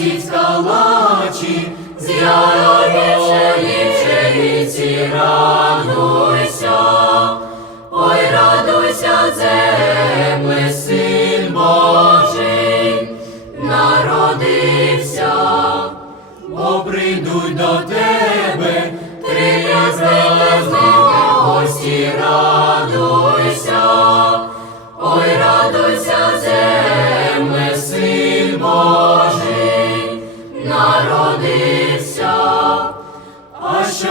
й кладіть калачі, з яровічої пшениці радуйся, ой, радуйся, земле, син Божий, народився, бо прийдуть до тебе три звезди гості, радуйся,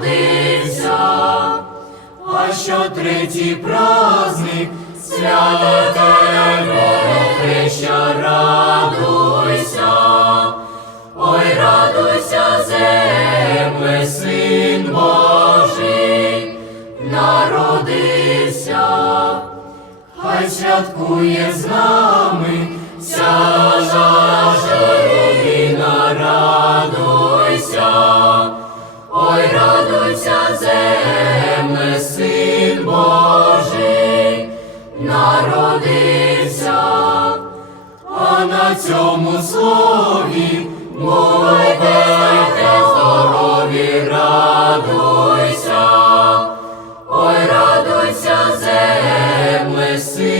народився, а що третій праздник, святе хреща, радуйся, ой, радуйся, земле, син Божий, народився, хай святкує з нами радуйся, земле, син Божий, народився, а на цьому слові бувайте здорові, радуйся, ой, радуйся, земле, син